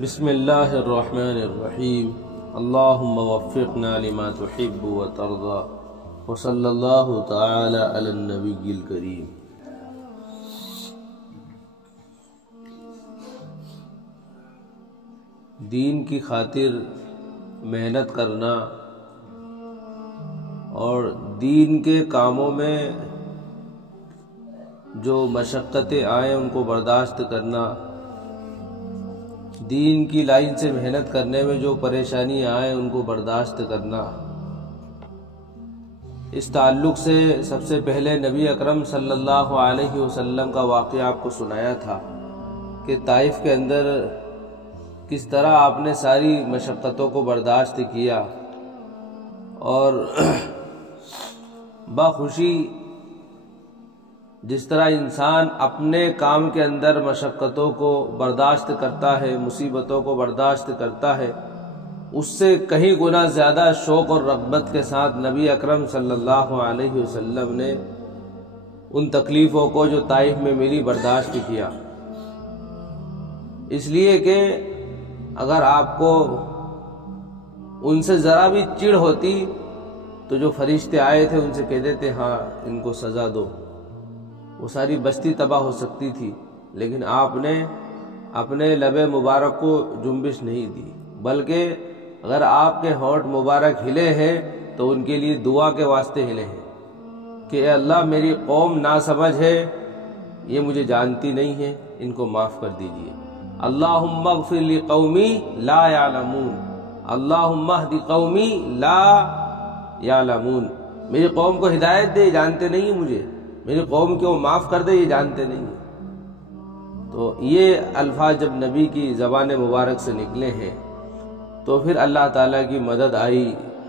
بسم اللہ الرحمن الرحیم اللہم وفقنا لما تحب وترضى وصلی اللہ تعالی علی النبی الکریم۔ دین کی خاطر محنت کرنا اور دین کے کاموں میں جو مشقتیں آئیں ان کو برداشت کرنا، دین کی لائن سے محنت کرنے میں جو پریشانی آئیں ان کو برداشت کرنا، اس تعلق سے سب سے پہلے نبی اکرم صلی اللہ علیہ وسلم کا واقعہ آپ کو سنایا تھا کہ طائف کے اندر کس طرح آپ نے ساری مشقتوں کو برداشت کیا اور بخوشی جس طرح انسان اپنے کام کے اندر مشقتوں کو برداشت کرتا ہے، مصیبتوں کو برداشت کرتا ہے، اس سے کہیں گنا زیادہ شوق اور رغبت کے ساتھ نبی اکرم صلی اللہ علیہ وسلم نے ان تکلیفوں کو جو طائف میں ملی برداشت کیا، اس لیے کہ اگر آپ کو ان سے ذرا بھی چڑ ہوتی تو جو فرشتے آئے تھے ان سے کہہ دیتے ہاں ان کو سزا دو، وہ ساری بستی تباہ ہو سکتی تھی، لیکن آپ نے اپنے لب مبارک کو جنبش نہیں دی، بلکہ اگر آپ کے ہونٹ مبارک ہلے ہیں تو ان کے لیے دعا کے واسطے ہلے ہیں کہ اے اللہ میری قوم ناسمجھ ہے، یہ مجھے جانتی نہیں ہے، ان کو معاف کر دیجئے۔ اللہم اغفر لقومی لا یعلمون، اللہم اہد قومی لا یعلمون، میری قوم کو ہدایت دے، جانتے نہیں ہیں مجھے، میری قوم کو معاف کر دے، یہ جانتے نہیں ہیں۔ تو یہ الفاظ جب نبی کی زبان مبارک سے نکلے ہیں تو پھر اللہ تعالیٰ کی مدد آئی،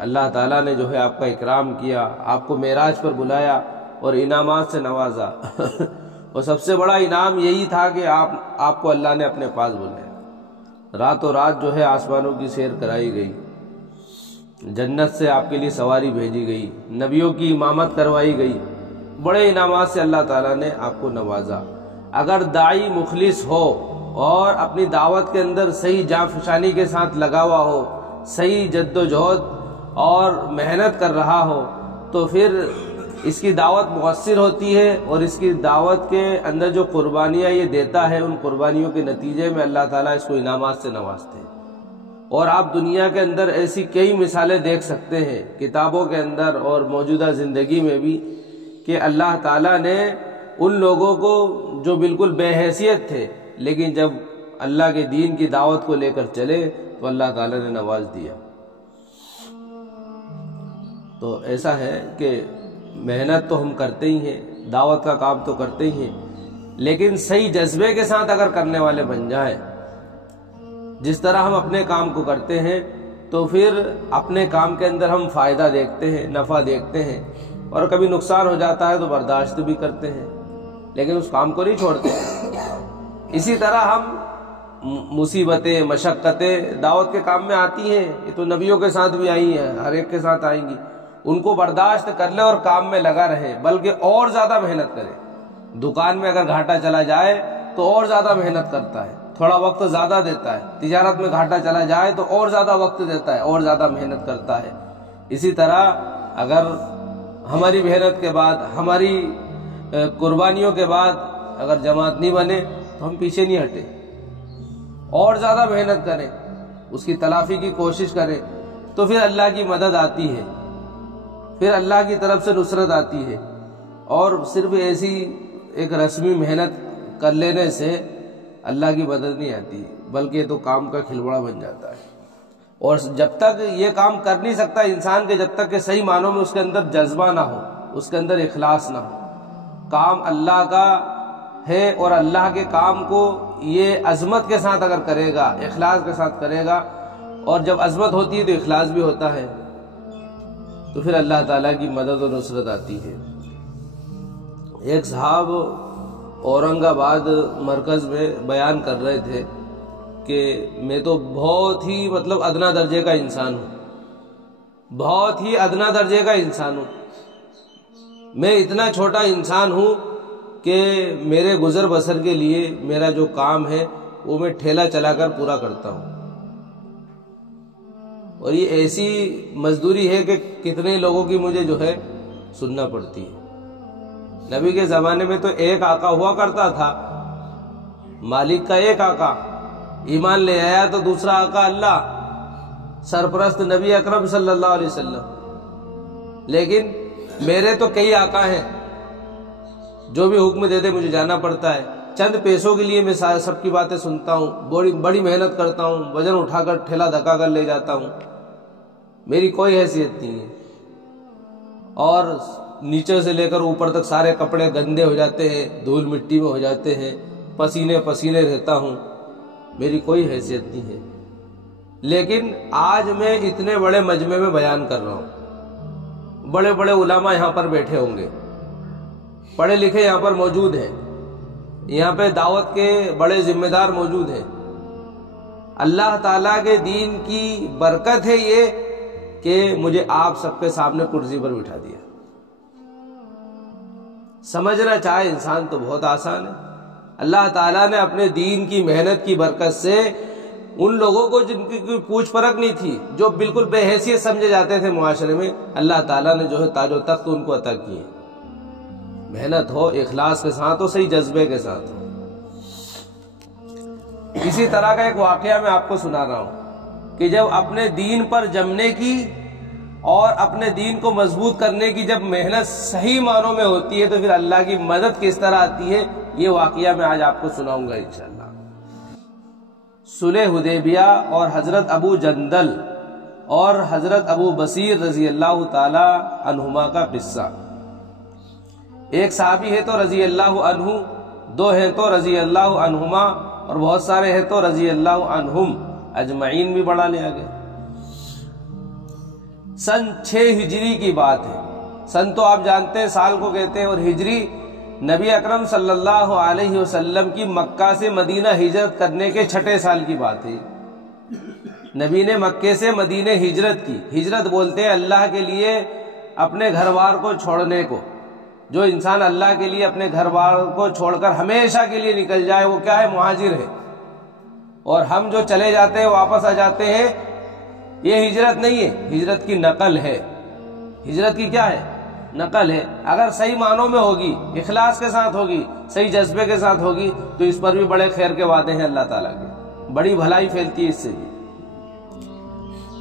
اللہ تعالیٰ نے جو ہے آپ کا اکرام کیا، آپ کو معراج پر بلایا اور انعامات سے نوازا اور سب سے بڑا انعام یہی تھا کہ آپ کو اللہ نے اپنے پاس بلایا، راتوں رات جو ہے آسمانوں کی سیر کرائی گئی، جنت سے آپ کے لیے سواری بھیجی گئی، نبیوں کی امامت کروائی گئی، بڑے انعامات سے اللہ تعالیٰ نے آپ کو نوازا۔ اگر داعی مخلص ہو اور اپنی دعوت کے اندر صحیح جاں فشانی کے ساتھ لگا ہوا ہو، صحیح جد و جہد اور محنت کر رہا ہو، تو پھر اس کی دعوت مؤثر ہوتی ہے اور اس کی دعوت کے اندر جو قربانیاں یہ دیتا ہے ان قربانیوں کے نتیجے میں اللہ تعالیٰ اس کو انعامات سے نوازتے ہیں۔ اور آپ دنیا کے اندر ایسی کئی مثالیں دیکھ سکتے ہیں کتابوں کے اندر اور موجودہ زندگی میں بھی کہ اللہ تعالیٰ نے ان لوگوں کو جو بالکل بے حیثیت تھے لیکن جب اللہ کے دین کی دعوت کو لے کر چلے تو اللہ تعالیٰ نے نواز دیا۔ تو ایسا ہے کہ محنت تو ہم کرتے ہی ہیں، دعوت کا کام تو کرتے ہی ہیں، لیکن صحیح جذبے کے ساتھ اگر کرنے والے بن جائیں، جس طرح ہم اپنے کام کو کرتے ہیں تو پھر اپنے کام کے اندر ہم فائدہ دیکھتے ہیں، نفع دیکھتے ہیں، اور کبھی نقصان ہو جاتا ہے تو برداشت بھی کرتے ہیں لیکن اس کام کو نہیں چھوڑتے۔ اسی طرح ہم مصیبتیں، مشقتیں دعوت کے کام میں آتی ہیں، یہ تو نبیوں کے ساتھ بھی آئی ہیں، ہر ایک کے ساتھ آئیں گی، ان کو برداشت کر لے اور کام میں لگا رہے، بلکہ اور زیادہ محنت کرے۔ دکان میں اگر گھاٹا چلا جائے تو اور زیادہ محنت کرتا ہے، تھوڑا وقت زیادہ دیتا ہے، تجارت میں گھاٹا چلا جائے تو اور زیادہ وقت دیتا ہے، اور زیادہ محنت کرتا ہے۔ اسی طرح اگر ہماری محنت کے بعد، ہماری قربانیوں کے بعد اگر جماعت نہیں بنے تو ہم پیچھے نہیں ہٹے، اور زیادہ محنت کریں، اس کی تلافی کی کوشش کریں، تو پھر اللہ کی مدد آتی ہے، پھر اللہ کی طرف سے نصرت آتی ہے۔ اور صرف ایسی ایک رسمی محنت کر لینے سے اللہ کی مدد نہیں آتی، بلکہ یہ تو کام کا کھلواڑا بن جاتا ہے۔ اور جب تک یہ کام کر نہیں سکتا انسان کے، جب تک کہ صحیح معنوں میں اس کے اندر جذبہ نہ ہو، اس کے اندر اخلاص نہ ہو۔ کام اللہ کا ہے اور اللہ کے کام کو یہ عظمت کے ساتھ اگر کرے گا، اخلاص کے ساتھ کرے گا، اور جب عظمت ہوتی ہے تو اخلاص بھی ہوتا ہے، تو پھر اللہ تعالیٰ کی مدد و نصرت آتی ہے۔ ایک صاحب اورنگ آباد مرکز میں بیان کر رہے تھے کہ میں تو بہت ہی ادنا درجے کا انسان ہوں، بہت ہی ادنا درجے کا انسان ہوں، میں اتنا چھوٹا انسان ہوں کہ میرے گزر بسر کے لیے میرا جو کام ہے وہ میں ٹھیلا چلا کر پورا کرتا ہوں، اور یہ ایسی مزدوری ہے کہ کتنے لوگوں کی مجھے جو ہے سننا پڑتی ہے۔ نبی کے زمانے میں تو ایک آقا ہوا کرتا تھا، مالک کا ایک آقا، ایمان لے آیا تو دوسرا آقا اللہ، سرپرست نبی اکرم صلی اللہ علیہ وسلم۔ لیکن میرے تو کئی آقا ہیں، جو بھی حکم دے دے مجھے جانا پڑتا ہے۔ چند پیسوں کے لیے میں سب کی باتیں سنتا ہوں، بڑی محنت کرتا ہوں، وزن اٹھا کر ٹھیلا دھکا کر لے جاتا ہوں، میری کوئی حیثیت نہیں ہے، اور نیچے سے لے کر اوپر تک سارے کپڑے گندے ہو جاتے ہیں، دھول مٹی میں ہو جاتے ہیں، پسینے رہتا ہوں، میری کوئی حیثیت نہیں ہے۔ لیکن آج میں اتنے بڑے مجمع میں بیان کر رہا ہوں، بڑے بڑے علماء یہاں پر بیٹھے ہوں گے، پڑھے لکھے یہاں پر موجود ہیں، یہاں پہ دعوت کے بڑے ذمہ دار موجود ہیں۔ اللہ تعالیٰ کے دین کی برکت ہے یہ کہ مجھے آپ سب کے سامنے کرسی پر بٹھا دیا۔ سمجھنا چاہے انسان تو بہت آسان ہے۔ اللہ تعالیٰ نے اپنے دین کی محنت کی برکت سے ان لوگوں کو جن کی کوئی پوچھ پرکھ نہیں تھی، جو بالکل بے حیثیت سمجھے جاتے تھے معاشرے میں، اللہ تعالیٰ نے جو ہے تاج و تخت ان کو عطا کیے۔ محنت ہو، اخلاص کے ساتھ ہو، صحیح جذبے کے ساتھ ہو۔ اسی طرح کا ایک واقعہ میں آپ کو سنا رہا ہوں کہ جب اپنے دین پر جمنے کی اور اپنے دین کو مضبوط کرنے کی جب محنت صحیح معنوں میں ہوتی ہے تو پھر اللہ کی مدد کس طرح آتی ہے، یہ واقعہ میں آج آپ کو سناؤں گا انشاءاللہ۔ صلح حدیبیہ اور حضرت ابو جندل اور حضرت ابو بصیر رضی اللہ تعالی عنہما کا قصہ۔ ایک صحابی ہے تو رضی اللہ عنہ، دو ہیں تو رضی اللہ عنہما، اور بہت سارے ہیں تو رضی اللہ عنہم اجمعین بھی بڑھا لیا گیا۔ سن 6 ہجری کی بات ہے۔ سن تو آپ جانتے ہیں سال کو کہتے ہیں، اور ہجری نبی اکرم صلی اللہ علیہ وسلم کی مکہ سے مدینہ ہجرت کرنے کے 6 سال کی بات ہے۔ نبی نے مکے سے مدینہ ہجرت کی۔ ہجرت بولتے ہیں اللہ کے لیے اپنے گھر بار کو چھوڑنے کو۔ جو انسان اللہ کے لیے اپنے گھر بار کو چھوڑ کر ہمیشہ کے لیے نکل جائے وہ کیا ہے؟ مہاجر ہے۔ اور ہم جو چلے جاتے ہیں واپس آ جاتے ہیں، یہ ہجرت نہیں ہے، ہجرت کی نقل ہے۔ ہجرت کی کیا ہے؟ نقل ہے۔ اگر صحیح معنوں میں ہوگی، اخلاص کے ساتھ ہوگی، صحیح جذبے کے ساتھ ہوگی تو اس پر بھی بڑے خیر کے وعدے ہیں اللہ تعالیٰ کے، بڑی بھلائی پھیلتی ہے اس سے بھی۔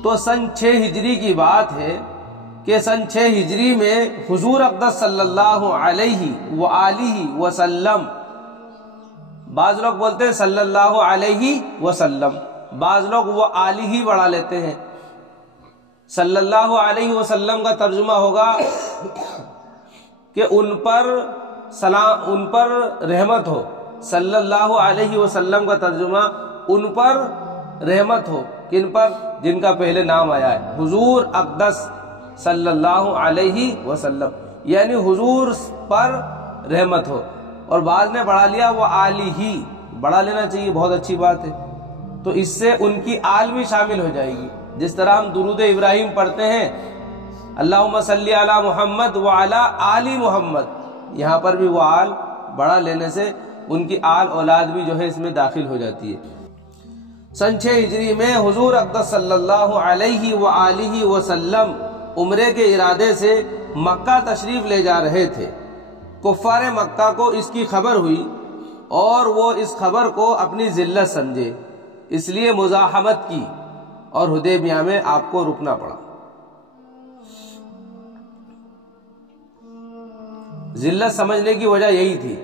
تو سن 6 ہجری کی بات ہے کہ سن 6 ہجری میں حضور اقدس صلی اللہ علیہ وآلہ وسلم، بعض لوگ بولتے ہیں صلی اللہ علیہ وسلم، بعض لوگ وہ آلہ بڑھا لیتے ہیں۔ صلی اللہ علیہ وسلم کا ترجمہ ہوگا کہ ان پر سلام، ان پر رحمت ہو۔ صلی اللہ علیہ وسلم کا ترجمہ ان پر رحمت ہو، کن پر؟ جن کا پہلے نام آیا ہے حضور اقدس صلی اللہ علیہ وسلم، یعنی حضور پر رحمت ہو۔ اور بعض نے بڑھا لیا وہ آلہ، بڑھا لینا چاہیے، بہت اچھی بات ہے۔ تو اس سے ان کی آل بھی شامل ہو جائے گی۔ جس طرح ہم درود ابراہیم پڑھتے ہیں اللہم صلی علی محمد وعلی آل محمد، یہاں پر بھی وہ آل بڑھا لینے سے ان کی آل اولاد بھی جو ہے اس میں داخل ہو جاتی ہے۔ سن 6 ہجری میں حضور اقدس صلی اللہ علیہ وآلہ وسلم عمرے کے ارادے سے مکہ تشریف لے جا رہے تھے۔ کفار مکہ کو اس کی خبر ہوئی اور وہ اس خبر کو اپنی ذلت سمجھے، اس لیے مزاحمت کی اور حدیبیہ میں آپ کو رکنا پڑا۔ ذلت سمجھنے کی وجہ یہی تھی،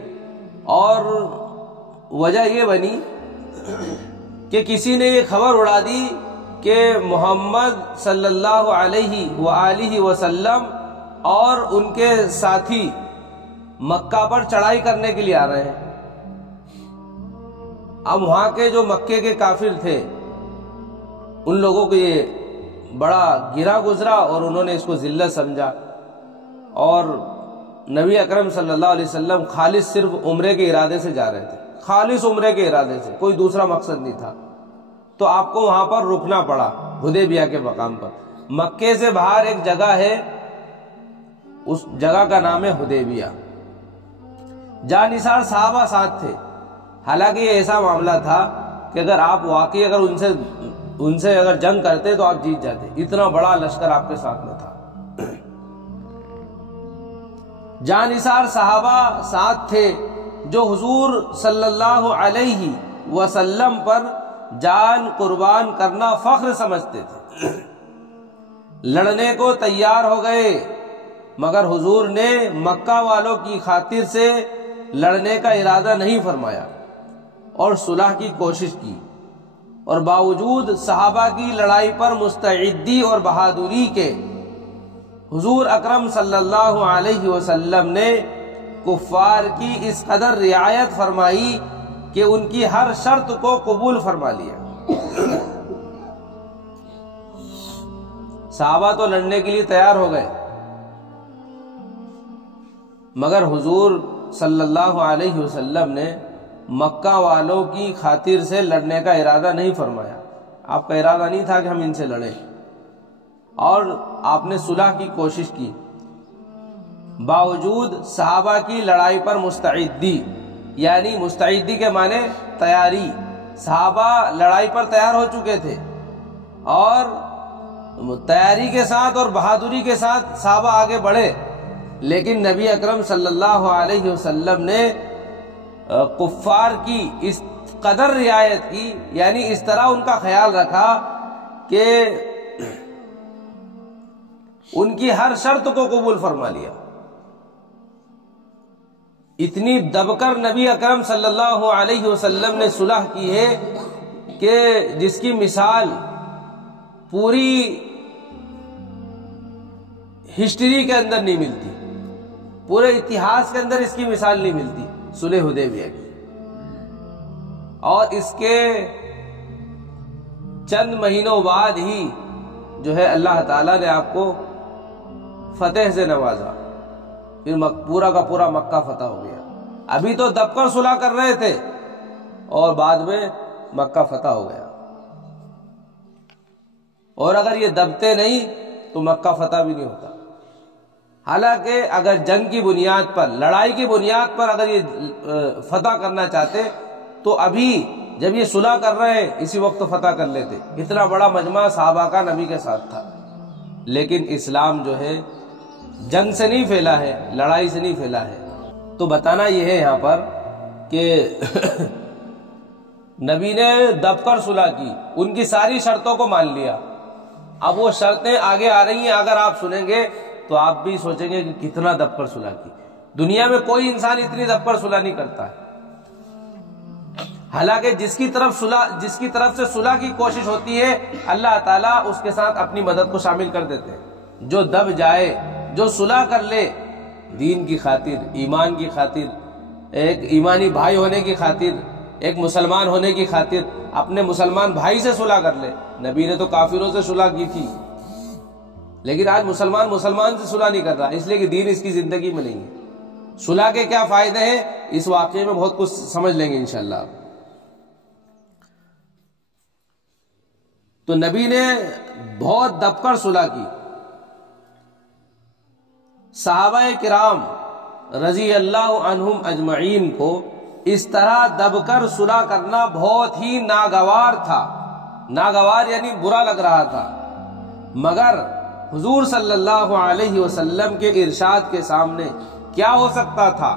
اور وجہ یہ بنی کہ کسی نے یہ خبر اڑا دی کہ محمد صلی اللہ علیہ وآلہ وسلم اور ان کے ساتھی مکہ پر چڑھائی کرنے کے لیے آ رہے ہیں۔ اب وہاں کے جو مکے کے کافر تھے ان لوگوں کو یہ بڑا گرا گزرا اور انہوں نے اس کو ذلت سمجھا، اور نبی اکرم صلی اللہ علیہ وسلم خالص صرف عمرے کے ارادے سے جا رہے تھے، خالص عمرے کے ارادے سے، کوئی دوسرا مقصد نہیں تھا۔ تو آپ کو وہاں پر رکنا پڑا حدیبیہ کے مقام پر۔ مکے سے باہر ایک جگہ ہے، اس جگہ کا نام ہے حدیبیہ۔ جانثار صحابہ ساتھ تھے۔ حالانکہ یہ ایسا معاملہ تھا کہ اگر آپ واقعی اگر ان سے اگر جنگ کرتے تو آپ جیت جاتے، اتنا بڑا لشکر آپ کے ساتھ میں تھا۔ جانثار صحابہ ساتھ تھے جو حضور صلی اللہ علیہ وسلم پر جان قربان کرنا فخر سمجھتے تھے، لڑنے کو تیار ہو گئے، مگر حضور نے مکہ والوں کی خاطر سے لڑنے کا ارادہ نہیں فرمایا اور صلح کی کوشش کی، اور باوجود صحابہ کی لڑائی پر مستعدی اور بہادری کے حضور اکرم صلی اللہ علیہ وسلم نے کفار کی اس قدر رعایت فرمائی کہ ان کی ہر شرط کو قبول فرما لیا۔ صحابہ تو لڑنے کے لیے تیار ہو گئے، مگر حضور صلی اللہ علیہ وسلم نے مکہ والوں کی خاطر سے لڑنے کا ارادہ نہیں فرمایا۔ آپ کا ارادہ نہیں تھا کہ ہم ان سے لڑیں، اور آپ نے صلح کی کوشش کی، باوجود صحابہ کی لڑائی پر مستعدی، یعنی مستعدی کے معنی تیاری، صحابہ لڑائی پر تیار ہو چکے تھے، اور تیاری کے ساتھ اور بہادری کے ساتھ صحابہ آگے بڑھے، لیکن نبی اکرم صلی اللہ علیہ وسلم نے کفار کی اس قدر رعایت کی، یعنی اس طرح ان کا خیال رکھا کہ ان کی ہر شرط کو قبول فرما لیا۔ اتنی دب کر نبی اکرم صلی اللہ علیہ وسلم نے صلح کی ہے کہ جس کی مثال پوری ہسٹری کے اندر نہیں ملتی، پورے اتہاس کے اندر اس کی مثال نہیں ملتی، صلح حدیبیہ کی۔ اور اس کے چند مہینوں بعد ہی جو ہے اللہ تعالیٰ نے آپ کو فتح سے نوازا، پھر پورا کا پورا مکہ فتح ہو گیا۔ ابھی تو دب کر صلح کر رہے تھے اور بعد میں مکہ فتح ہو گیا، اور اگر یہ دبتے نہیں تو مکہ فتح بھی نہیں ہوتا۔ حالانکہ اگر جنگ کی بنیاد پر، لڑائی کی بنیاد پر اگر یہ فتح کرنا چاہتے تو ابھی جب یہ صلح کر رہے ہیں اسی وقت فتح کر لیتے، اتنا بڑا مجمع صحابہ کا نبی کے ساتھ تھا۔ لیکن اسلام جو ہے جنگ سے نہیں پھیلا ہے، لڑائی سے نہیں پھیلا ہے۔ تو بتانا یہ ہے یہاں پر کہ نبی نے دب کر صلح کی، ان کی ساری شرطوں کو مان لیا۔ اب وہ شرطیں آگے آ رہی ہیں، اگر آپ سنیں گے تو آپ بھی سوچیں گے کہ کتنا دب کر صلح کی۔ دنیا میں کوئی انسان اتنی دب کر صلح نہیں کرتا ہے۔ حالانکہ جس کی طرف سے صلح کی کوشش ہوتی ہے، اللہ تعالیٰ اس کے ساتھ اپنی مدد کو شامل کر دیتے ہیں۔ جو دب جائے، جو صلح کر لے، دین کی خاطر، ایمان کی خاطر، ایک ایمانی بھائی ہونے کی خاطر، ایک مسلمان ہونے کی خاطر، اپنے مسلمان بھائی سے صلح کر لے۔ نبی نے تو کافروں سے صلح کی تھی، لیکن آج مسلمان سے صلح نہیں کر رہا، اس لیے کہ دین اس کی زندگی میں نہیں ہے۔ صلح کے کیا فائدے ہیں اس واقعے میں بہت کچھ سمجھ لیں گے انشاءاللہ۔ تو نبی نے بہت دب کر صلح کی۔ صحابہ کرام رضی اللہ عنہم اجمعین کو اس طرح دب کر صلح کرنا بہت ہی ناگوار تھا، ناگوار یعنی برا لگ رہا تھا، مگر حضور صلی اللہ علیہ وسلم کے ارشاد کے سامنے کیا ہو سکتا تھا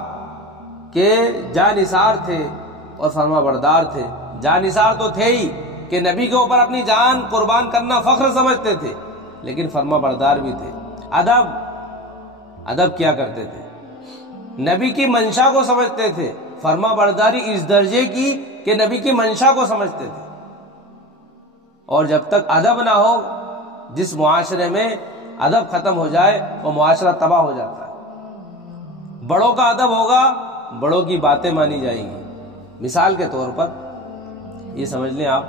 کہ جانثار تھے اور فرما بردار تھے۔ جانثار تو تھے ہی کہ نبی کے اوپر اپنی جان قربان کرنا فخر سمجھتے تھے، لیکن فرما بردار بھی تھے۔ ادب کیا کرتے تھے؟ نبی کی منشا کو سمجھتے تھے، فرما برداری اس درجے کی کہ نبی کی منشا کو سمجھتے تھے۔ اور جب تک ادب نہ ہو، جس معاشرے میں ادب ختم ہو جائے وہ معاشرہ تباہ ہو جاتا ہے۔ بڑوں کا ادب ہوگا، بڑوں کی باتیں مانی جائیں گی۔ مثال کے طور پر یہ سمجھ لیں آپ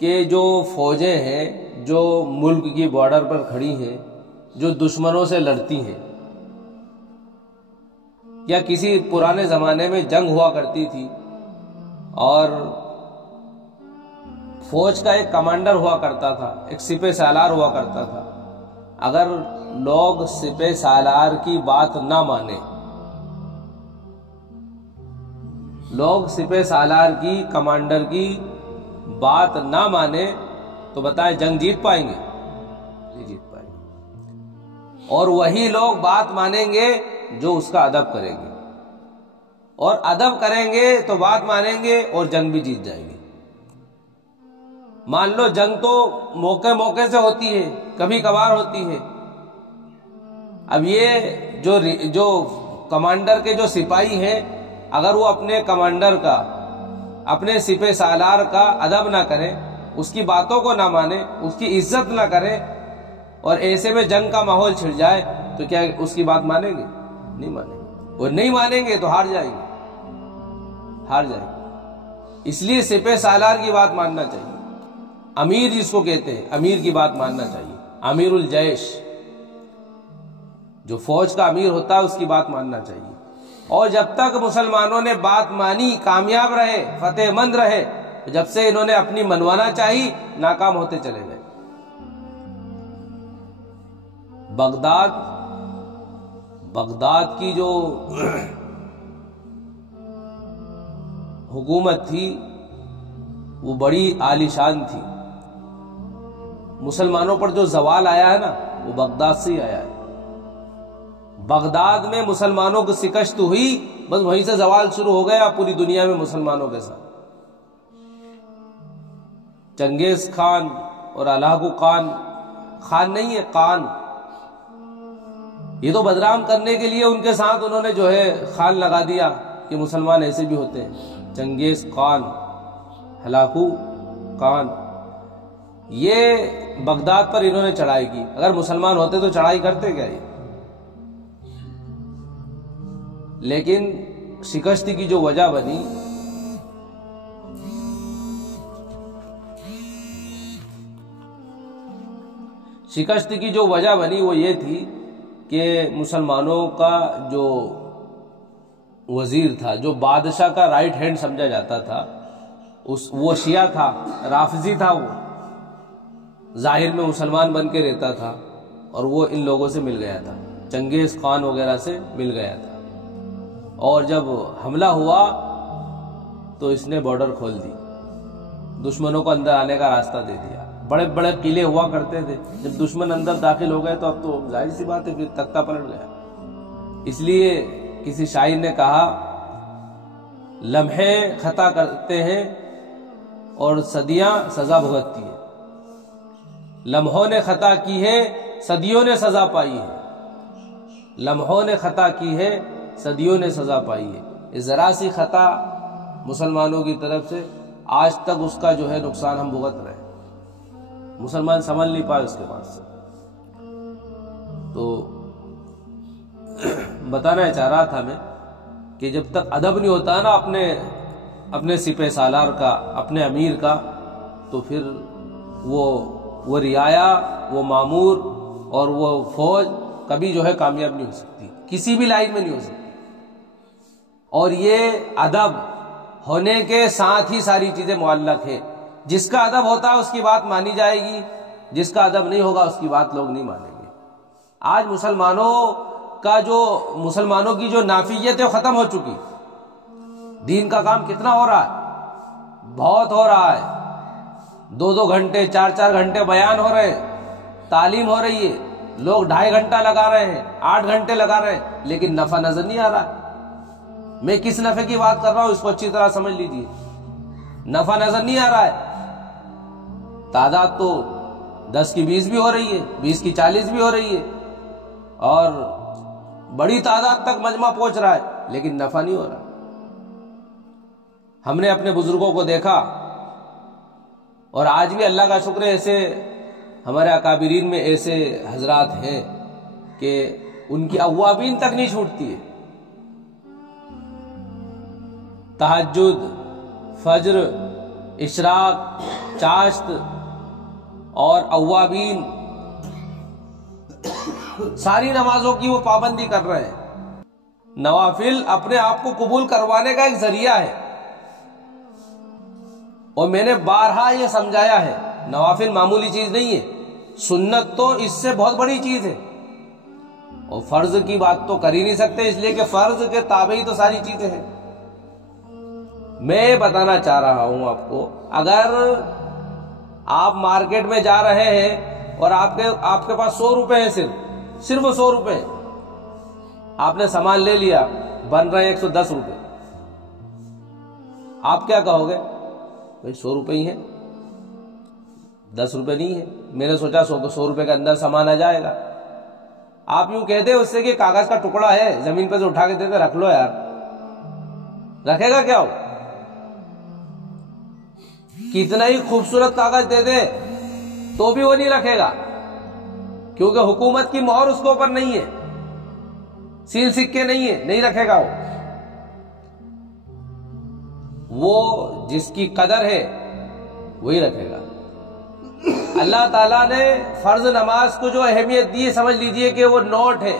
کہ جو فوجیں ہیں جو ملک کی بارڈر پر کھڑی ہیں، جو دشمنوں سے لڑتی ہیں، یا کسی پرانے زمانے میں جنگ ہوا کرتی تھی اور فوج کا ایک کمانڈر ہوا کرتا تھا، ایک سپہ سالار ہوا کرتا تھا۔ اگر لوگ سپہ سالار کی بات نہ مانے لوگ سپہ سالار کی، کمانڈر کی بات نہ مانے تو بتائیں جنگ جیت پائیں گے؟ نہیں جیت پائیں گے۔ اور وہی لوگ بات مانیں گے جو اس کا ادب کریں گے، اور ادب کریں گے تو بات مانیں گے اور جنگ بھی جیت جائیں گے۔ مان لو جنگ تو موقع موقع سے ہوتی ہے، کبھی کبھار ہوتی ہے۔ اب یہ جو کمانڈر کے جو سپاہی ہیں، اگر وہ اپنے کمانڈر کا، اپنے سپہ سالار کا ادب نہ کریں، اس کی باتوں کو نہ مانیں، اس کی عزت نہ کریں، اور ایسے میں جنگ کا ماحول چھڑ جائے تو کیا اس کی بات مانیں گے؟ نہیں مانیں گے، اور نہیں مانیں گے تو ہار جائیں گے، ہار جائیں گے۔ اس لیے سپہ سالار کی بات ماننا چاہیے، امیر جس کو کہتے ہیں، امیر کی بات ماننا چاہیے، امیر الجیش، جو فوج کا امیر ہوتا ہے اس کی بات ماننا چاہیے۔ اور جب تک مسلمانوں نے بات مانی، کامیاب رہے، فتح مند رہے، جب سے انہوں نے اپنی منوانا چاہی، ناکام ہوتے چلے گئے۔ بغداد کی جو حکومت تھی وہ بڑی عالی شان تھی۔ مسلمانوں پر جو زوال آیا ہے نا، وہ بغداد سے ہی آیا ہے۔ بغداد میں مسلمانوں کو شکست ہوئی، بس وہیں سے زوال شروع ہو گیا پوری دنیا میں مسلمانوں کے ساتھ۔ چنگیز خان اور الاغو خان، خان نہیں ہے قان، یہ تو بدنام کرنے کے لیے ان کے ساتھ انہوں نے جو ہے خان لگا دیا کہ مسلمان ایسے بھی ہوتے ہیں۔ چنگیز خان، ہلاکو خان، یہ بغداد پر انہوں نے چڑھائی کی۔ اگر مسلمان ہوتے تو چڑھائی کرتے کیا یہ؟ لیکن شکست کی جو وجہ بنی، شکست کی جو وجہ بنی وہ یہ تھی کہ مسلمانوں کا جو وزیر تھا، جو بادشاہ کا رائٹ ہینڈ سمجھا جاتا تھا، وہ شیعہ تھا، رافضی تھا، وہ ظاہر میں مسلمان بن کے رہتا تھا، اور وہ ان لوگوں سے مل گیا تھا، چنگیز خان وغیرہ سے مل گیا تھا۔ اور جب حملہ ہوا تو اس نے بارڈر کھول دی، دشمنوں کو اندر آنے کا راستہ دے دیا۔ بڑے بڑے قلعے ہوا کرتے تھے، جب دشمن اندر داخل ہو گئے تو اب تو ظاہر سی بات ہے پھر تختہ پلٹ گیا۔ اس لیے کسی شاعر نے کہا، لمحے خطا کرتے ہیں اور صدیاں سزا بھگتتی ہیں۔ لمحوں نے خطا کی ہے، صدیوں نے سزا پائی ہے۔ لمحوں نے خطا کی ہے، صدیوں نے سزا پائی ہے۔ یہ ذرا سی خطا مسلمانوں کی طرف سے آج تک اس کا جو ہے نقصان ہم بھگت رہے ہیں، مسلمان سنبھل نہیں پائے اس کے بعد سے۔ تو بتانا چاہ رہا تھا میں کہ جب تک ادب نہیں ہوتا نا اپنے سپہ سالار کا، اپنے امیر کا، تو پھر وہ رعایا، وہ مامور اور وہ فوج کبھی جو ہے کامیاب نہیں ہو سکتی، کسی بھی لائن میں نہیں ہو سکتی۔ اور یہ ادب ہونے کے ساتھ ہی ساری چیزیں معلق ہے۔ جس کا ادب ہوتا ہے اس کی بات مانی جائے گی، جس کا ادب نہیں ہوگا اس کی بات لوگ نہیں مانیں گے۔ آج مسلمانوں کی جو نافیت ہے وہ ختم ہو چکی۔ دین کا کام کتنا ہو رہا ہے؟ بہت ہو رہا ہے۔ 2 گھنٹے 4 گھنٹے بیان ہو رہے ہیں، تعلیم ہو رہی ہے، لوگ 2.5 گھنٹہ لگا رہے ہیں، 8 گھنٹے لگا رہے ہیں، لیکن نفع نظر نہیں آ رہا ہے۔ میں کس نفع کی بات کر رہا ہوں اس کو اچھی طرح سمجھ لیجیے۔ نفع نظر نہیں آ رہا ہے۔ تعداد تو 10 کی 20 بھی ہو رہی ہے، 20 کی 40 بھی ہو رہی ہے، اور بڑی تعداد تک مجمع پہنچ رہا ہے، لیکن نفع نہیں ہو رہا۔ ہم نے اپنے بزرگوں کو دیکھا، اور آج بھی اللہ کا شکر ہے ایسے ہمارے اکابرین میں ایسے حضرات ہیں کہ ان کی اوابین تک نہیں چھوٹتی ہے۔ تہجد، فجر، اشراق، چاشت اور اوابین، ساری نمازوں کی وہ پابندی کر رہے ہیں۔ نوافل اپنے آپ کو قبول کروانے کا ایک ذریعہ ہے، اور میں نے بارہا یہ سمجھایا ہے، نوافل معمولی چیز نہیں ہے، سنت تو اس سے بہت بڑی چیز ہے۔ اور فرض کی بات تو کر ہی نہیں سکتے، اس لیے کہ فرض کے تابع ہی تو ساری چیزیں ہیں۔ میں بتانا چاہ رہا ہوں آپ کو، اگر آپ مارکیٹ میں جا رہے ہیں اور آپ کے پاس 100 روپے ہیں، صرف 100 روپے، آپ نے سامان لے لیا، بن رہے ہیں 110 روپے، آپ کیا کہو گے؟ بھائی 100 روپے ہی ہیں، 10 روپے نہیں ہے، میں نے سوچا 100 روپے کے اندر سامان آ جائے گا۔ آپ یوں کہتے اس سے کہ کاغذ کا ٹکڑا ہے، زمین پہ سے اٹھا کے دیتے، رکھ لو یار، رکھے گا کیا ہو؟ کتنا ہی خوبصورت کاغذ دے دے تو بھی وہ نہیں رکھے گا، کیونکہ حکومت کی مہر اس کے اوپر نہیں ہے، سیل سکے نہیں ہے، نہیں رکھے گا وہ جس کی قدر ہے وہی رکھے گا۔ اللہ تعالیٰ نے فرض نماز کو جو اہمیت دی ہے، سمجھ لیجئے کہ وہ نوٹ ہے،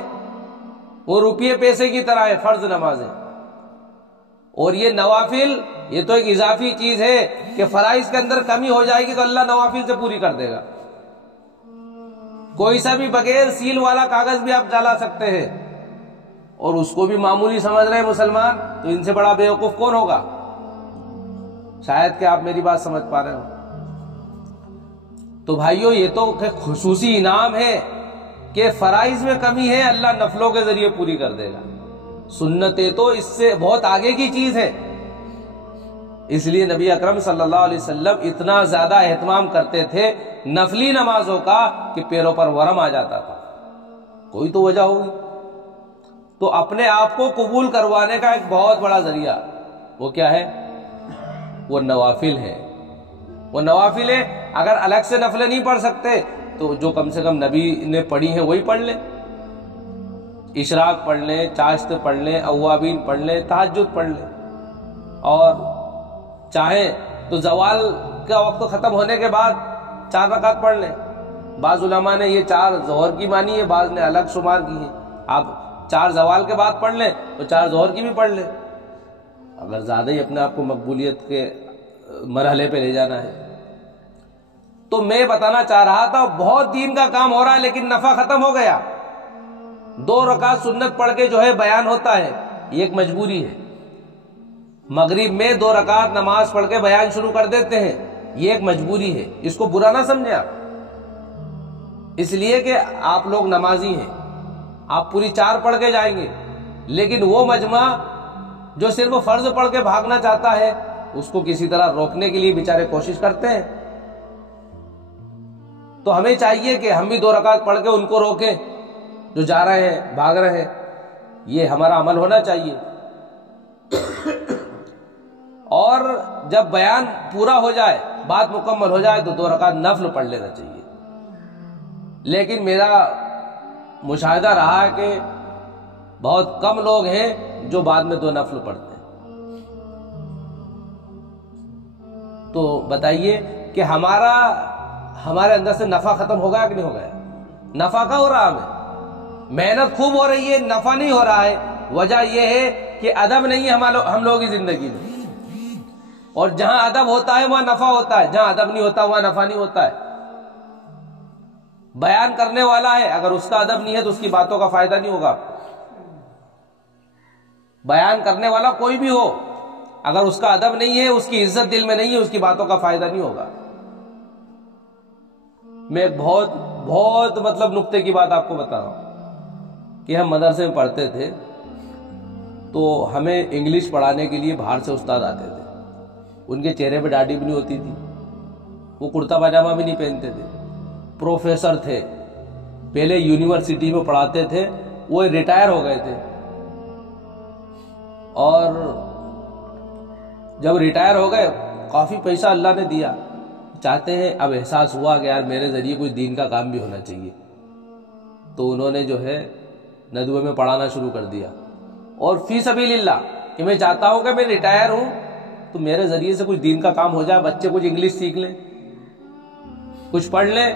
وہ روپیے پیسے کی طرح ہے فرض نماز ہے، اور یہ نوافل یہ تو ایک اضافی چیز ہے کہ فرائض کے اندر کمی ہو جائے گی تو اللہ نوافل سے پوری کر دے گا۔ کوئی سا بھی بغیر سیل والا کاغذ بھی آپ چلا سکتے ہیں، اور اس کو بھی معمولی سمجھ رہے ہیں مسلمان، تو ان سے بڑا بیوقوف کون ہوگا؟ شاید کہ آپ میری بات سمجھ پا رہے ہو۔ تو بھائیو، یہ تو خصوصی انعام ہے کہ فرائض میں کمی ہے، اللہ نفلوں کے ذریعے پوری کر دے گا۔ سنتیں تو اس سے بہت آگے کی چیز ہے، اس لیے نبی اکرم صلی اللہ علیہ وسلم اتنا زیادہ اہتمام کرتے تھے نفلی نمازوں کا کہ پیروں پر ورم آ جاتا تھا۔ کوئی تو وجہ ہوگی۔ تو اپنے آپ کو قبول کروانے کا ایک بہت بڑا ذریعہ وہ کیا ہے؟ وہ نوافل ہے۔ وہ نوافل ہے، اگر الگ سے نفلیں نہیں پڑھ سکتے تو جو کم سے کم نبی نے پڑھی ہیں وہی پڑھ لیں، اشراق پڑھ لیں، چاشت پڑھ لیں، اوابین پڑھ لیں، تہجد پڑھ لیں، اور چاہیں تو زوال کا وقت ختم ہونے کے بعد 4 رکعت پڑھ لیں۔ بعض علماء نے یہ 4 ظہر کی مانی ہے، بعض نے الگ شمار کی ہیں۔ آپ 4 زوال کے بعد پڑھ لیں تو 4 ظہر کی بھی پڑھ لیں، اگر زیادہ ہی اپنے آپ کو مقبولیت کے مرحلے پہ لے جانا ہے۔ تو میں بتانا چاہ رہا تھا بہت دین کا کام ہو رہا ہے لیکن نفع ختم ہو گیا۔ 2 رکعت سنت پڑھ کے جو ہے بیان ہوتا ہے، یہ ایک مجبوری ہے۔ مغرب میں 2 رکعت نماز پڑھ کے بیان شروع کر دیتے ہیں، یہ ایک مجبوری ہے، اس کو برا نہ سمجھیں آپ، اس لیے کہ آپ لوگ نمازی ہیں، آپ پوری 4 پڑھ کے جائیں گے، لیکن وہ مجمع جو صرف فرض پڑھ کے بھاگنا چاہتا ہے اس کو کسی طرح روکنے کے لیے بیچارے کوشش کرتے ہیں۔ تو ہمیں چاہیے کہ ہم بھی 2 رکعت پڑھ کے ان کو روکیں جو جا رہے ہیں، بھاگ رہے ہیں، یہ ہمارا عمل ہونا چاہیے۔ اور جب بیان پورا ہو جائے، بات مکمل ہو جائے تو 2 رکعت نفل پڑھ لینا چاہیے۔ لیکن میرا مشاہدہ رہا کہ بہت کم لوگ ہیں جو بعد میں 2 نفل پڑھتے ہیں۔ تو بتائیے کہ ہمارے اندر سے نفع ختم ہو گیا کہ نہیں ہو گیا؟ نفع کا ہو رہا ہمیں، محنت خوب ہو رہی ہے، نفع نہیں ہو رہا ہے۔ وجہ یہ ہے کہ ادب نہیں ہے ہم لوگوں کی زندگی میں، اور جہاں ادب ہوتا ہے وہاں نفع ہوتا ہے، جہاں ادب نہیں ہوتا وہاں نفع نہیں ہوتا ہے۔ بیان کرنے والا ہے، اگر اس کا ادب نہیں ہے تو اس کی باتوں کا فائدہ نہیں ہوگا۔ بیان کرنے والا کوئی بھی ہو، اگر اس کا ادب نہیں ہے، اس کی عزت دل میں نہیں ہے، اس کی باتوں کا فائدہ نہیں ہوگا۔ میں ایک بہت نقطے کی بات آپ کو بتا رہا ہوں کہ ہم مدرسے میں پڑھتے تھے تو ہمیں انگلش پڑھانے کے لیے باہر سے استاد آتے تھے، ان کے چہرے پہ داڑھی بھی نہیں ہوتی تھی، وہ کرتا پاجامہ بھی نہیں پہنتے تھے، پروفیسر تھے، پہلے یونیورسٹی میں پڑھاتے تھے، وہ ریٹائر ہو گئے تھے، اور جب ریٹائر ہو گئے کافی پیسہ اللہ نے دیا، چاہتے ہیں اب احساس ہوا کہ یار میرے ذریعے کوئی دین کا کام بھی ہونا چاہیے، تو انہوں نے جو ہے ندوے میں پڑھانا شروع کر دیا، اور فی سبیل اللہ کہ میں چاہتا ہوں کہ میں ریٹائر ہوں تو میرے ذریعے سے کچھ دین کا کام ہو جائے، بچے کچھ انگلش سیکھ لیں، کچھ پڑھ لیں،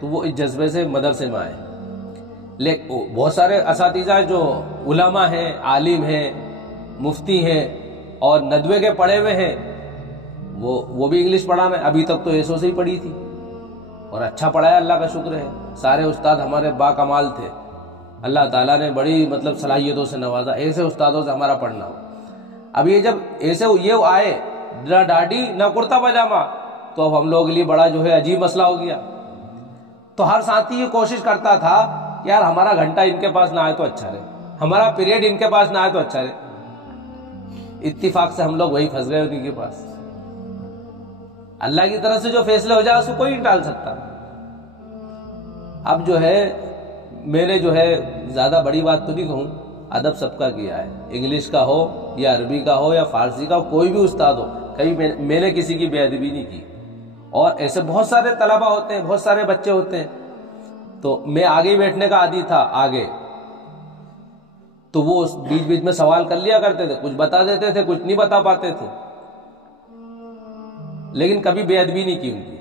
تو وہ اس جذبے سے مدرسے میں آئے۔ لیکن بہت سارے اساتذہ جو علماء ہیں، عالم ہیں، مفتی ہیں اور ندوے کے پڑھے ہوئے ہیں، وہ بھی انگلش پڑھانا ہے، ابھی تک تو ایسو سے ہی پڑھی تھی اور اچھا پڑھایا، اللہ کا شکر ہے۔ سارے استاد ہمارے با کمال تھے، اللہ تعالیٰ نے بڑی صلاحیتوں سے نوازا، ایسے استادوں سے ہمارا پڑھنا ہو۔ اب یہ جب ایسے یہ آئے نہ داڑھی نہ کرتا پاجامہ تو اب ہم لوگوں کے لیے بڑا جو ہے عجیب مسئلہ ہو گیا. تو ہر ساتھی یہ کوشش کرتا تھا یار ہمارا گھنٹہ ان کے پاس نہ آئے تو اچھا رہے, ہمارا پیریڈ ان کے پاس نہ آئے تو اچھا رہے. اتفاق سے ہم لوگ وہی پھنس گئے انہیں کے پاس. اللہ کی طرف سے جو فیصلے ہو جائے اس کو کوئی نہیں ٹال سکتا. اب جو ہے میں نے جو ہے زیادہ بڑی بات تو نہیں کہوں, ادب سب کا کیا ہے, انگلش کا ہو یا عربی کا ہو یا فارسی کا ہو, کوئی بھی استاد ہو, کبھی میں نے کسی کی بے ادبی نہیں کی. اور ایسے بہت سارے طلبہ ہوتے ہیں, بہت سارے بچے ہوتے ہیں, تو میں آگے ہی بیٹھنے کا عادی تھا آگے, تو وہ بیچ بیچ میں سوال کر لیا کرتے تھے, کچھ بتا دیتے تھے کچھ نہیں بتا پاتے تھے, لیکن کبھی بے ادبی نہیں کی ان کی.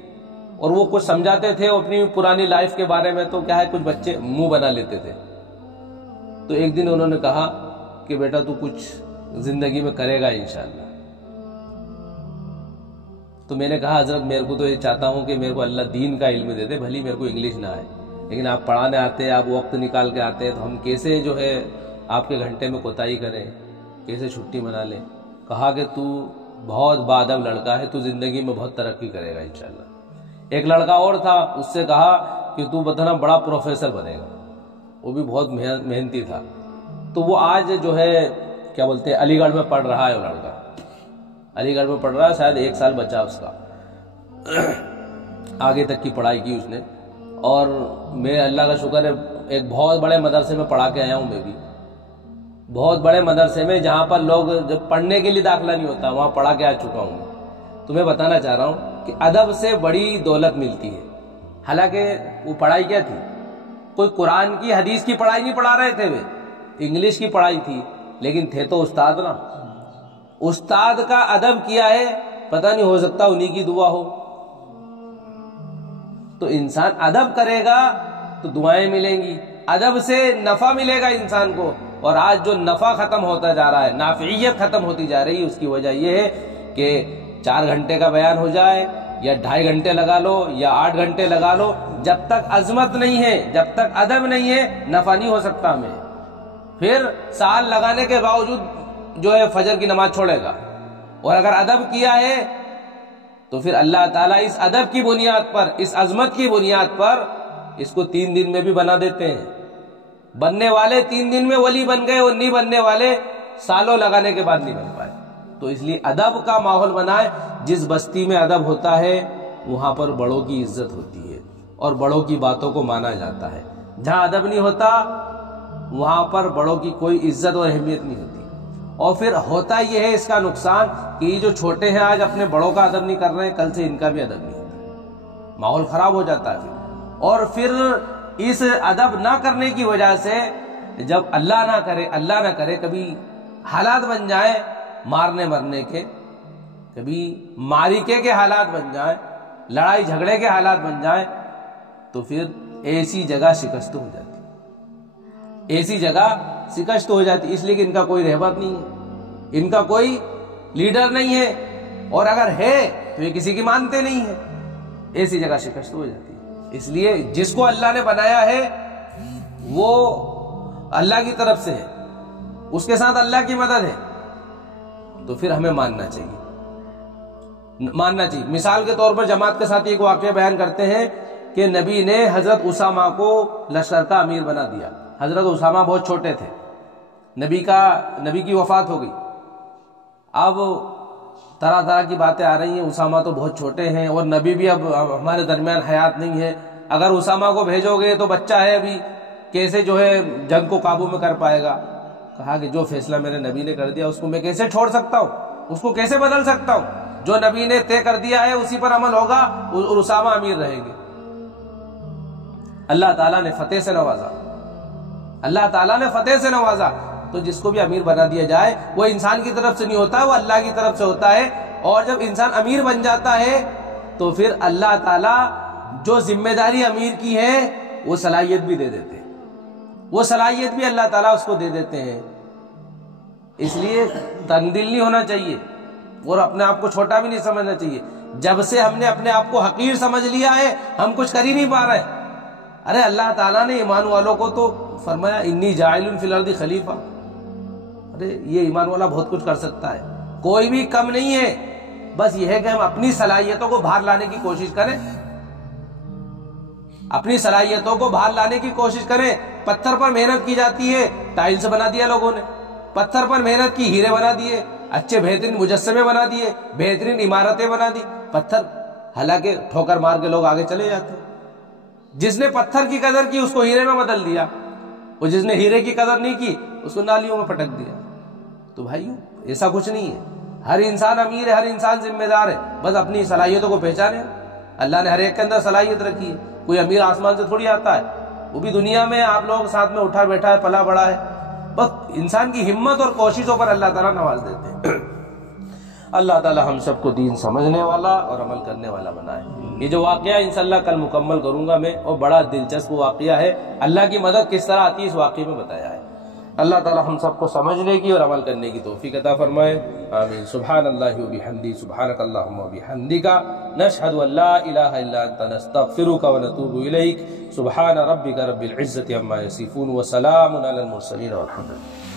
اور وہ کچھ سمجھاتے تھے اپنی پرانی لائف کے بارے میں, تو کیا ہے کچھ بچے منہ بنا لیتے تھے. تو ایک دن انہوں نے کہا کہ بیٹا تو کچھ زندگی میں کرے گا انشاءاللہ. تو میں نے کہا حضرت میرے کو تو یہ چاہتا ہوں کہ میرے کو اللہ دین کا علم دے دے, بھلی میرے کو انگلش نہ آئے, لیکن آپ پڑھانے آتے ہیں, آپ وقت نکال کے آتے ہیں, تو ہم کیسے جو ہے آپ کے گھنٹے میں کوتاہی کریں, کیسے چھٹی منا لیں. کہا کہ تو بہت باادب لڑکا ہے, تو زندگی میں بہت ترقی کرے گا انشاءاللہ. ایک لڑکا اور تھا, اس سے کہا کہ تو بتانا بڑا پروفیسر بنے گا, وہ بھی بہت محنتی تھا. تو وہ آج جو ہے کیا بولتے ہیں علی گڑھ میں پڑھ رہا ہے. وہ لڑکا علی گڑھ میں پڑھ رہا ہے, شاید 1 سال بچا اس کا, آگے تک کی پڑھائی کی اس نے. اور میں اللہ کا شکر ہے ایک بہت بڑے مدرسے میں پڑھا کے آیا ہوں, میں بھی بہت بڑے مدرسے میں جہاں پر لوگ جب پڑھنے کے لیے داخلہ نہیں ہوتا وہاں پڑھا کے آ چکا ہوں. تو میں بتانا چاہ رہا ہوں کہ ادب سے بڑی دولت ملتی ہے. حالانکہ وہ پڑھائی کیا تھی, کوئی قرآن کی حدیث کی پڑھائی نہیں پڑھا رہے تھے, وہ انگلش کی پڑھائی تھی, لیکن تھے تو استاد نا. استاد کا ادب کیا ہے پتہ نہیں, ہو سکتا انہی کی دعا ہو. تو انسان ادب کرے گا تو دعائیں ملیں گی, ادب سے نفع ملے گا انسان کو. اور آج جو نفع ختم ہوتا جا رہا ہے, نافعیت ختم ہوتی جا رہی ہے, اس کی وجہ یہ ہے کہ 4 گھنٹے کا بیان ہو جائے یا 2.5 گھنٹے لگا لو یا 8 گھنٹے لگا لو, جب تک عظمت نہیں ہے, جب تک ادب نہیں ہے, نفع نہیں ہو سکتا ہمیں. پھر سال لگانے کے باوجود جو ہے فجر کی نماز چھوڑے گا. اور اگر ادب کیا ہے تو پھر اللہ تعالیٰ اس ادب کی بنیاد پر, اس عظمت کی بنیاد پر اس کو 3 دن میں بھی بنا دیتے ہیں. بننے والے 3 دن میں ولی بن گئے, اور نہیں بننے والے سالوں لگانے کے بعد نہیں بن پائے. تو اس لیے ادب کا ماحول بنائے. جس بستی میں ادب ہوتا ہے وہاں پر بڑوں کی عزت ہوتی ہے اور بڑوں کی باتوں کو مانا جاتا ہے. جہاں ادب نہیں ہوتا وہاں پر بڑوں کی کوئی عزت اور اہمیت نہیں ہوتی. اور پھر ہوتا یہ ہے اس کا نقصان کہ یہ جو چھوٹے ہیں آج اپنے بڑوں کا ادب نہیں کر رہے ہیں, کل سے ان کا بھی ادب نہیں ہوتا, ماحول خراب ہو جاتا ہے. اور پھر اس ادب نہ کرنے کی وجہ سے جب اللہ نہ کرے کبھی حالات بن جائیں مارنے مرنے کے, کبھی معرکے کے حالات بن جائیں, لڑائی جھگڑے کے حالات بن جائیں, تو پھر ایسی جگہ شکست ہو جاتی, ایسی جگہ شکست ہو جاتی. اس لیے کہ ان کا کوئی رہبر نہیں ہے, ان کا کوئی لیڈر نہیں ہے, اور اگر ہے تو یہ کسی کی مانتے نہیں ہیں. ایسی جگہ شکست ہو جاتی. اس لیے جس کو اللہ نے بنایا ہے وہ اللہ کی طرف سے ہے, اس کے ساتھ اللہ کی مدد ہے, تو پھر ہمیں ماننا چاہیے. مثال کے طور پر جماعت کے ساتھ ایک واقعہ بیان کرتے ہیں کہ نبی نے حضرت اسامہ کو لشکر کا امیر بنا دیا. حضرت اسامہ بہت چھوٹے تھے, نبی کی وفات ہو گئی. اب طرح طرح کی باتیں آ رہی ہیں, اسامہ تو بہت چھوٹے ہیں اور نبی بھی اب ہمارے درمیان حیات نہیں ہے, اگر اسامہ کو بھیجو گے تو بچہ ہے ابھی, کیسے جو ہے جنگ کو قابو میں کر پائے گا. کہا کہ جو فیصلہ میرے نبی نے کر دیا اس کو میں کیسے چھوڑ سکتا ہوں, اس کو کیسے بدل سکتا ہوں. جو نبی نے طے کر دیا ہے اسی پر عمل ہوگا, اور اسامہ امیر رہیں گے. اللہ تعالیٰ نے فتح سے نوازا, اللہ تعالیٰ نے فتح سے نوازا. تو جس کو بھی امیر بنا دیا جائے وہ انسان کی طرف سے نہیں ہوتا, وہ اللہ کی طرف سے ہوتا ہے. اور جب انسان امیر بن جاتا ہے تو پھر اللہ تعالیٰ جو ذمہ داری امیر کی ہے وہ صلاحیت بھی دے دیتے ہیں, وہ صلاحیت بھی اللہ تعالیٰ اس کو دے دیتے ہیں. اس لیے تنگ دل نہیں ہونا چاہیے اور اپنے آپ کو چھوٹا بھی نہیں سمجھنا چاہیے. جب سے ہم نے اپنے آپ کو حقیر سمجھ لیا ہے ہم کچھ کر ہی نہیں پا رہے. ارے اللہ تعالیٰ نے ایمان والوں کو تو فرمایا انی جاعل فی الارض خلیفہ, ارے یہ ایمان والا بہت کچھ کر سکتا ہے، کوئی بھی کم نہیں ہے، بس یہ ہے کہ ہم اپنی صلاحیتوں کو باہر لانے کی کوشش کریں، اپنی صلاحیتوں کو باہر لانے کی کوشش کریں۔ پتھر پر محنت کی جاتی ہے، ٹائلز بنا دیا لوگوں نے، پتھر پر محنت کی، ہیرے بنا دیے، اچھے بہترین مجسمے بنا دیے، بہترین عمارتیں بنا دی، پتھر، حالانکہ ٹھوکر مار کے لوگ آگے چلے جاتے ہیں۔ جس نے پتھر کی قدر کی اس کو ہیرے میں بدل دیا، اور جس نے ہیرے کی قدر نہیں کی اس کو نالیوں میں پٹک دیا۔ تو بھائیو ایسا کچھ نہیں ہے، ہر انسان امیر ہے، ہر انسان ذمہ دار ہے، بس اپنی صلاحیتوں کو پہچانے۔ اللہ نے ہر ایک کے اندر صلاحیت رکھی ہے، کوئی امیر آسمان سے تھوڑی آتا ہے، وہ بھی دنیا میں آپ لوگ ساتھ میں اٹھا بیٹھا ہے، پلا بڑا ہے، بس انسان کی ہمت اور کوششوں پر اللہ تعالیٰ نواز دیتے ہیں۔ اللہ تعالیٰ ہم سب کو دین سمجھنے والا اور عمل کرنے والا بنائے۔ یہ جو واقعہ انشاءاللہ کل مکمل کروں گا میں، اور بڑا دلچسپ واقعہ ہے، اللہ کی مدد کس طرح آتی ہے اس واقعے میں بتایا ہے۔ اللہ تعالیٰ ہم سب کو سمجھنے کی اور عمل کرنے کی توفیق عطا فرمائے، آمین۔ سبحان اللہ و بحمدہ، سبحانک اللہم و بحمدک، نشہد ان لا الہ الا انت، نستغفرک و نتوب الیک۔ سبحان ربک رب العزۃ عما یصفون، وسلام علی المرسلین والحمد للہ۔